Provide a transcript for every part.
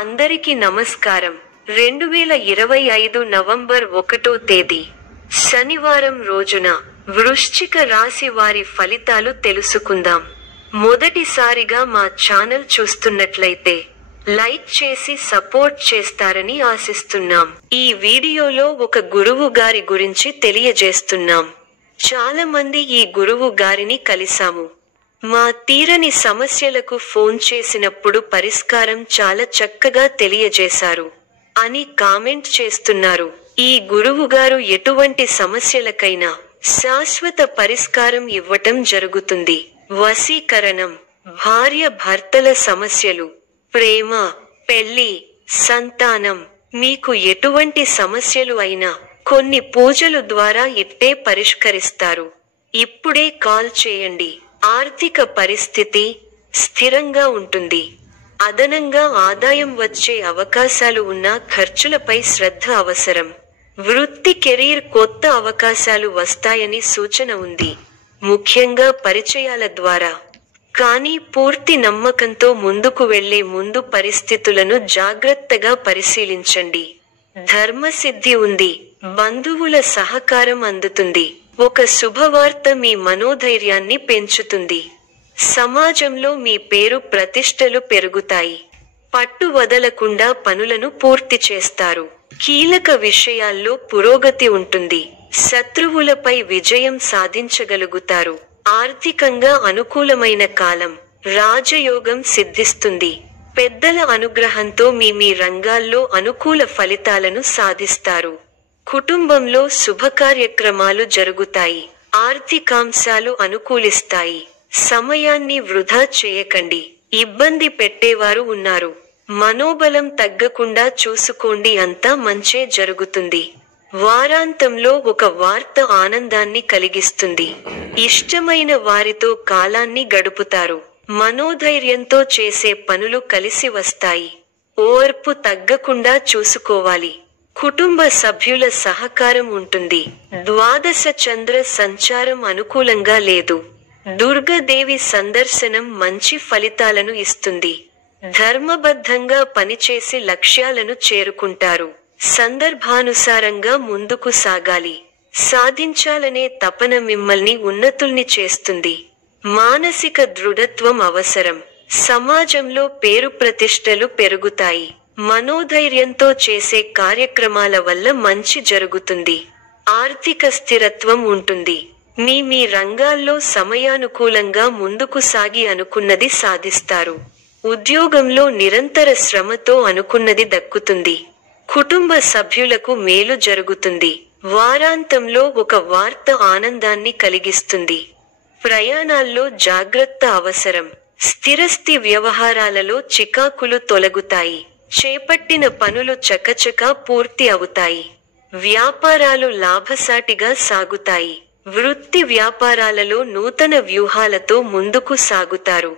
అందరికీ నమస్కారం. 2025 నవంబర్ 1వ తేదీ శనివారం రోజున వృశ్చిక రాశి వారి ఫలితాలు తెలుసుకుందాం. మొదటిసారిగా మా ఛానల్ చూస్తున్నట్లయితే లైక్ చేసి సపోర్ట్ చేస్తారని ఆశిస్తున్నాం. ఈ వీడియోలో ఒక గురువు గారి గురించి తెలియజేస్తున్నాం. చాలా మంది ఈ గురువు గారిని కలిసాము. మా తీరని సమస్యలకు ఫోన్ చేసినప్పుడు పరిష్కారం చాలా చక్కగా తెలియజేశారు అని కామెంట్ చేస్తున్నారు. ఈ గురువుగారు ఎటువంటి సమస్యలకైనా శాశ్వత పరిష్కారం ఇవ్వటం జరుగుతుంది. వశీకరణం, భార్య భర్తల సమస్యలు, ప్రేమ, పెళ్లి, సంతానం, మీకు ఎటువంటి సమస్యలు అయినా కొన్ని పూజలు ద్వారా ఇట్టే పరిష్కరిస్తారు. ఇప్పుడే కాల్ చేయండి. ఆర్థిక పరిస్థితి స్థిరంగా ఉంటుంది. అదనంగా ఆదాయం వచ్చే అవకాశాలు ఉన్నా ఖర్చులపై శ్రద్ధ అవసరం. వృత్తి కెరీర్ కొత్త అవకాశాలు వస్తాయని సూచన ఉంది, ముఖ్యంగా పరిచయాల ద్వారా. కానీ పూర్తి నమ్మకంతో ముందుకు వెళ్లే ముందు పరిస్థితులను జాగ్రత్తగా పరిశీలించండి. ధర్మసిద్ధి ఉంది. బంధువుల సహకారం అందుతుంది. ఒక శుభవార్త మీ మనోధైర్యాన్ని పెంచుతుంది. సమాజంలో మీ పేరు ప్రతిష్టలు పెరుగుతాయి. పట్టు వదలకుండా పనులను పూర్తి చేస్తారు. కీలక విషయాల్లో పురోగతి ఉంటుంది. శత్రువులపై విజయం సాధించగలుగుతారు. ఆర్థికంగా అనుకూలమైన కాలం. రాజయోగం సిద్ధిస్తుంది. పెద్దల అనుగ్రహంతో మీ రంగాల్లో అనుకూల ఫలితాలను సాధిస్తారు. కుటుంబంలో శుభకార్యక్రమాలు జరుగుతాయి. ఆర్థికాంశాలు అనుకూలిస్తాయి. సమయాన్ని వృధా చేయకండి. ఇబ్బంది పెట్టేవారు ఉన్నారు. మనోబలం తగ్గకుండా చూసుకోండి. అంతా మంచే జరుగుతుంది. వారాంతంలో ఒక వార్త ఆనందాన్ని కలిగిస్తుంది. ఇష్టమైన వారితో కాలాన్ని గడుపుతారు. మనోధైర్యంతో చేసే పనులు కలిసి వస్తాయి. ఓర్పు తగ్గకుండా చూసుకోవాలి. కుటుంబ సభ్యుల సహకారం ఉంటుంది. ద్వాదశ చంద్ర సంచారం అనుకూలంగా లేదు. దుర్గాదేవి సందర్శనం మంచి ఫలితాలను ఇస్తుంది. ధర్మబద్ధంగా పనిచేసి లక్ష్యాలను చేరుకుంటారు. సందర్భానుసారంగా ముందుకు సాగాలి. సాధించాలనే తపన మిమ్మల్ని ఉన్నతుల్ని చేస్తుంది. మానసిక దృఢత్వం అవసరం. సమాజంలో పేరు ప్రతిష్టలు పెరుగుతాయి. మనోధైర్యంతో చేసే కార్యక్రమాల వల్ల మంచి జరుగుతుంది. ఆర్థిక స్థిరత్వం ఉంటుంది. మీ రంగాల్లో సమయానుకూలంగా ముందుకు సాగి అనుకున్నది సాధిస్తారు. ఉద్యోగంలో నిరంతర శ్రమతో అనుకున్నది దక్కుతుంది. కుటుంబ సభ్యులకు మేలు జరుగుతుంది. వారాంతంలో ఒక వార్త ఆనందాన్ని కలిగిస్తుంది. ప్రయాణాల్లో జాగ్రత్త అవసరం. స్థిరస్థి వ్యవహారాలలో చికాకులు తొలగుతాయి. చేపట్టిన పనులు చకచకా పూర్తి అవుతాయి. వ్యాపారాలు లాభసాటిగా సాగుతాయి. వృత్తి వ్యాపారాలలో నూతన వ్యూహాలతో ముందుకు సాగుతారు.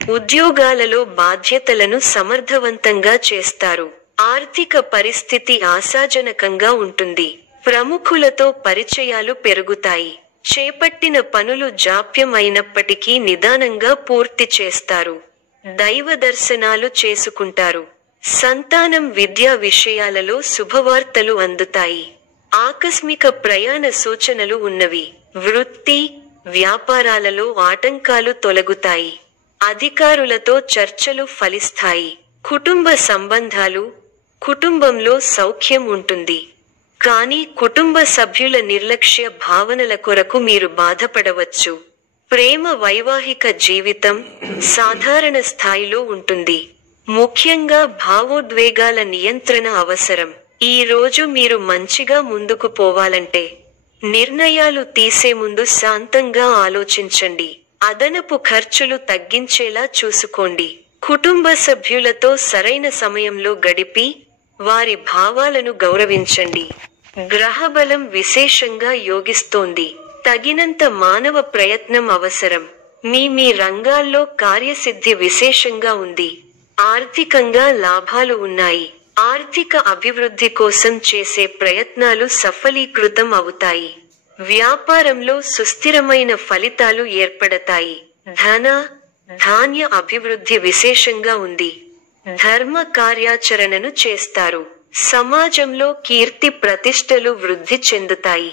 ఉద్యోగాలలో బాధ్యతలను సమర్థవంతంగా చేస్తారు. ఆర్థిక పరిస్థితి ఆశాజనకంగా ఉంటుంది. ప్రముఖులతో పరిచయాలు పెరుగుతాయి. చేపట్టిన పనులు జాప్యం అయినప్పటికీ నిదానంగా పూర్తి చేస్తారు. దైవ దర్శనాలు చేసుకుంటారు. సంతానం విద్యా విషయాలలో శుభవార్తలు అందుతాయి. ఆకస్మిక ప్రయాణ సూచనలు ఉన్నవి. వృత్తి వ్యాపారాలలో ఆటంకాలు తొలగుతాయి. అధికారులతో చర్చలు ఫలిస్తాయి. కుటుంబ సంబంధాలు, కుటుంబంలో సౌఖ్యం ఉంటుంది. కానీ కుటుంబ సభ్యుల నిర్లక్ష్య భావనల కొరకు మీరు బాధపడవచ్చు. ప్రేమ వైవాహిక జీవితం సాధారణ స్థాయిలో ఉంటుంది. ముఖ్యంగా భావోద్వేగాల నియంత్రణ అవసరం. ఈ రోజు మీరు మంచిగా ముందుకు పోవాలంటే నిర్ణయాలు తీసే ముందు శాంతంగా ఆలోచించండి. అదనపు ఖర్చులు తగ్గించేలా చూసుకోండి. కుటుంబ సభ్యులతో సరైన సమయంలో గడిపి వారి భావాలను గౌరవించండి. గ్రహబలం విశేషంగా యోగిస్తోంది. తగినంత మానవ ప్రయత్నం అవసరం. మీ రంగాల్లో కార్యసిద్ధి విశేషంగా ఉంది. ఆర్థికంగా లాభాలు ఉన్నాయి. ఆర్థిక అభివృద్ధి కోసం చేసే ప్రయత్నాలు సఫలీకృతం అవుతాయి. వ్యాపారంలో సుస్థిరమైన ఫలితాలు ఏర్పడతాయి. ధన, ధాన్య అభివృద్ధి విశేషంగా ఉంది. ధర్మ కార్యాచరణను చేస్తారు. సమాజంలో కీర్తి ప్రతిష్టలు వృద్ధి చెందుతాయి.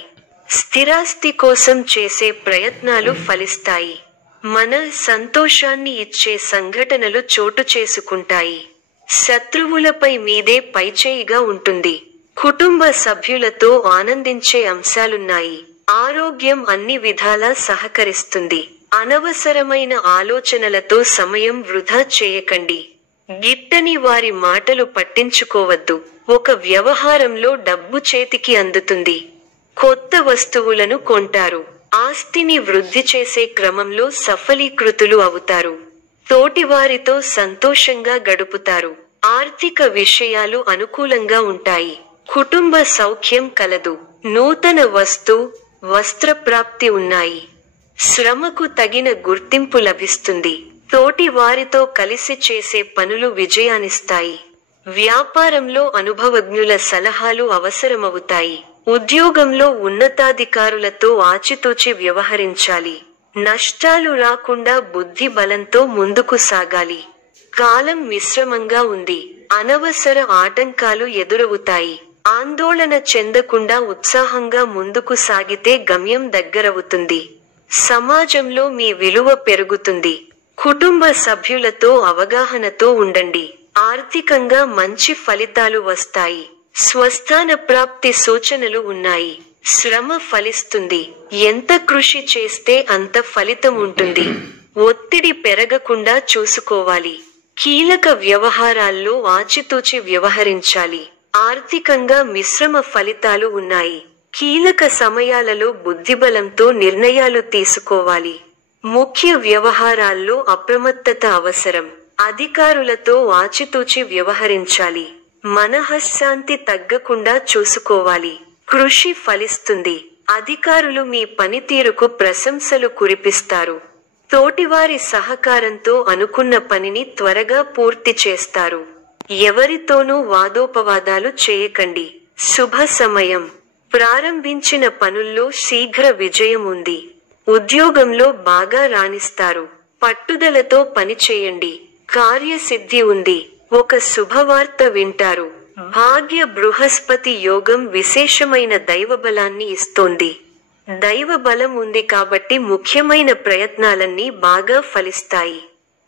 స్థిరాస్తి కోసం చేసే ప్రయత్నాలు ఫలిస్తాయి. మన సంతోషాన్ని ఇచ్చే సంఘటనలు చోటు చేసుకుంటాయి. శత్రువులపై మీదే పైచేయిగా ఉంటుంది. కుటుంబ సభ్యులతో ఆనందించే అంశాలున్నాయి. ఆరోగ్యం అన్ని విధాలా సహకరిస్తుంది. అనవసరమైన ఆలోచనలతో సమయం వృధా చేయకండి. గిట్టని వారి మాటలు పట్టించుకోవద్దు. ఒక వ్యవహారంలో డబ్బు చేతికి అందుతుంది. కొత్త వస్తువులను కొంటారు. ఆస్తిని వృద్ధి చేసే క్రమంలో సఫలీకృతులు అవుతారు. తోటివారితో సంతోషంగా గడుపుతారు. ఆర్థిక విషయాలు అనుకూలంగా ఉంటాయి. కుటుంబ సౌఖ్యం కలదు. నూతన వస్త్ర ప్రాప్తి ఉన్నాయి. శ్రమకు తగిన గుర్తింపు లభిస్తుంది. తోటి వారితో కలిసి చేసే పనులు విజయాన్నిస్తాయి. వ్యాపారంలో అనుభవజ్ఞుల సలహాలు అవసరమవుతాయి. ఉద్యోగంలో ఉన్నతాధికారులతో ఆచితూచి వ్యవహరించాలి. నష్టాలు రాకుండా బుద్ధి బలంతో ముందుకు సాగాలి. కాలం మిశ్రమంగా ఉంది. అనవసర ఆటంకాలు ఎదురవుతాయి. ఆందోళన చెందకుండా ఉత్సాహంగా ముందుకు సాగితే గమ్యం దగ్గరవుతుంది. సమాజంలో మీ విలువ పెరుగుతుంది. కుటుంబ సభ్యులతో అవగాహనతో ఉండండి. ఆర్థికంగా మంచి ఫలితాలు వస్తాయి. స్వస్థాన ప్రాప్తి సూచనలు ఉన్నాయి. శ్రమ ఫలిస్తుంది. ఎంత కృషి చేస్తే అంత ఫలితం ఉంటుంది. ఒత్తిడి పెరగకుండా చూసుకోవాలి. కీలక వ్యవహారాల్లో ఆచితూచి వ్యవహరించాలి. ఆర్థికంగా మిశ్రమ ఫలితాలు ఉన్నాయి. కీలక సమయాలలో బుద్ధిబలంతో నిర్ణయాలు తీసుకోవాలి. ముఖ్య వ్యవహారాల్లో అప్రమత్తత అవసరం. అధికారులతో ఆచితూచి వ్యవహరించాలి. మనఃశాంతి తగ్గకుండా చూసుకోవాలి. కృషి ఫలిస్తుంది. అధికారులు మీ పనితీరుకు ప్రశంసలు కురిపిస్తారు. తోటివారి సహకారంతో అనుకున్న పనిని త్వరగా పూర్తి చేస్తారు. ఎవరితోనూ వాదోపవాదాలు చేయకండి. శుభ సమయం. ప్రారంభించిన పనుల్లో శీఘ్ర విజయం ఉంది. ఉద్యోగంలో బాగా రాణిస్తారు. పట్టుదలతో పనిచేయండి. కార్యసిద్ధి ఉంది. ఒక శుభవార్త వింటారు. భాగ్య బృహస్పతి యోగం విశేషమైన దైవబలాన్ని ఇస్తోంది. దైవ బలం ఉంది కాబట్టి ముఖ్యమైన ప్రయత్నాలన్నీ బాగా ఫలిస్తాయి.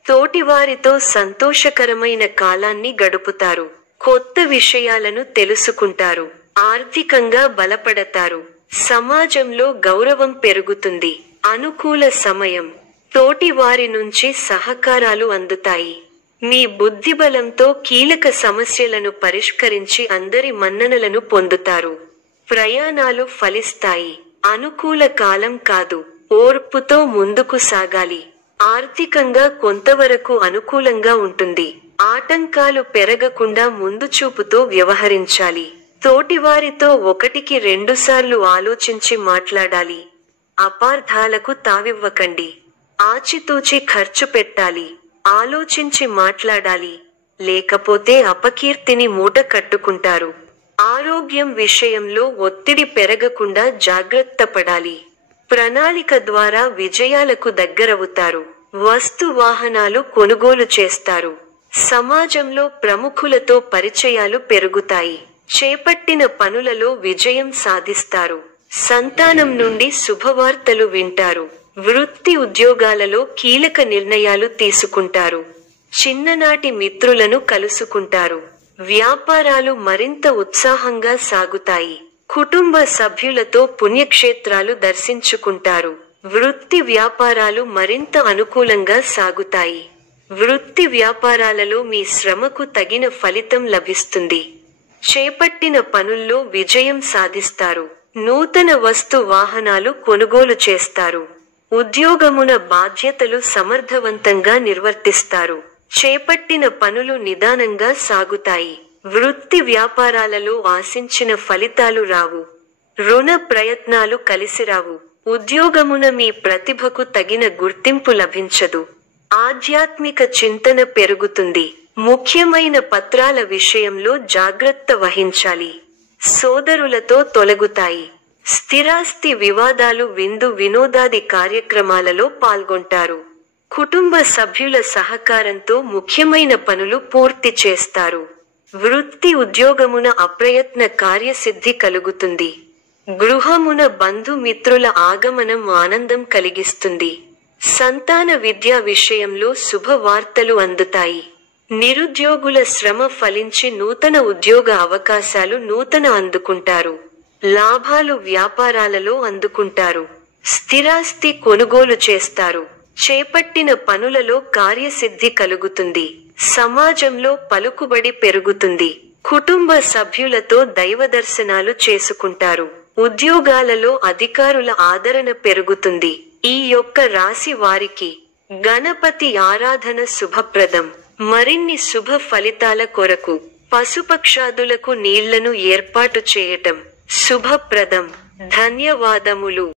తోటివారితో సంతోషకరమైన కాలాన్ని గడుపుతారు. కొత్త విషయాలను తెలుసుకుంటారు. ఆర్థికంగా బలపడతారు. సమాజంలో గౌరవం పెరుగుతుంది. అనుకూల సమయం. తోటి వారి నుంచి సహకారాలు అందుతాయి. మీ బుద్ధిబలంతో కీలక సమస్యలను పరిష్కరించి అందరి మన్ననలను పొందుతారు. ప్రయాణాలు ఫలిస్తాయి. అనుకూల కాలం కాదు. ఓర్పుతో ముందుకు సాగాలి. ఆర్థికంగా కొంతవరకు అనుకూలంగా ఉంటుంది. ఆటంకాలు పెరగకుండా ముందుచూపుతో వ్యవహరించాలి. తోటివారితో 1-2 ఆలోచించి మాట్లాడాలి. అపార్థాలకు తావివ్వకండి. ఆచితూచి ఖర్చు పెట్టాలి. ఆలోచించి మాట్లాడాలి. లేకపోతే అపకీర్తిని మూట కట్టుకుంటారు. ఆరోగ్యం విషయంలో ఒత్తిడి పెరగకుండా జాగ్రత్త పడాలి. ప్రణాళిక ద్వారా విజయాలకు దగ్గరవుతారు. వస్తు వాహనాలు కొనుగోలు చేస్తారు. సమాజంలో ప్రముఖులతో పరిచయాలు పెరుగుతాయి. చేపట్టిన పనులలో విజయం సాధిస్తారు. సంతానం నుండి శుభవార్తలు వింటారు. వృత్తి ఉద్యోగాలలో కీలక నిర్ణయాలు తీసుకుంటారు. చిన్ననాటి మిత్రులను కలుసుకుంటారు. వ్యాపారాలు మరింత ఉత్సాహంగా సాగుతాయి. కుటుంబ సభ్యులతో పుణ్యక్షేత్రాలు దర్శించుకుంటారు. వృత్తి వ్యాపారాలు మరింత అనుకూలంగా సాగుతాయి. వృత్తి వ్యాపారాలలో మీ శ్రమకు తగిన ఫలితం లభిస్తుంది. చేపట్టిన పనుల్లో విజయం సాధిస్తారు. నూతన వస్తు వాహనాలు కొనుగోలు చేస్తారు. ఉద్యోగమున బాధ్యతలు సమర్థవంతంగా నిర్వర్తిస్తారు. చేపట్టిన పనులు నిదానంగా సాగుతాయి. వృత్తి వ్యాపారాలలో ఆశించిన ఫలితాలు రావు. రుణ ప్రయత్నాలు కలిసిరావు. ఉద్యోగమున మీ ప్రతిభకు తగిన గుర్తింపు లభించదు. ఆధ్యాత్మిక చింతన పెరుగుతుంది. ముఖ్యమైన పత్రాల విషయంలో జాగ్రత్త వహించాలి. సోదరులతో తొలగుతాయి. స్థిరాస్తి వివాదాలు విందు వినోదాది కార్యక్రమాలలో పాల్గొంటారు. కుటుంబ సభ్యుల సహకారంతో ముఖ్యమైన పనులు పూర్తి చేస్తారు. వృత్తి ఉద్యోగమున అప్రయత్న కార్యసిద్ధి కలుగుతుంది. గృహమున బంధుమిత్రుల ఆగమనం ఆనందం కలిగిస్తుంది. సంతాన విద్యా విషయంలో శుభవార్తలు అందుతాయి. నిరుద్యోగుల శ్రమ ఫలించి నూతన ఉద్యోగ అవకాశాలు అందుకుంటారు. లాభాలు వ్యాపారాలలో అందుకుంటారు. స్థిరాస్తి కొనుగోలు చేస్తారు. చేపట్టిన పనులలో కార్యసిద్ధి కలుగుతుంది. సమాజంలో పలుకుబడి పెరుగుతుంది. కుటుంబ సభ్యులతో దైవదర్శనాలు చేసుకుంటారు. ఉద్యోగాలలో అధికారుల ఆదరణ పెరుగుతుంది. ఈ యొక్క రాశి వారికి గణపతి ఆరాధన శుభప్రదం. మరిన్ని శుభ ఫలితాల కొరకు పశుపక్షాదులకు నీళ్లను ఏర్పాటు చేయటం శుభప్రదం. ధన్యవాదములు.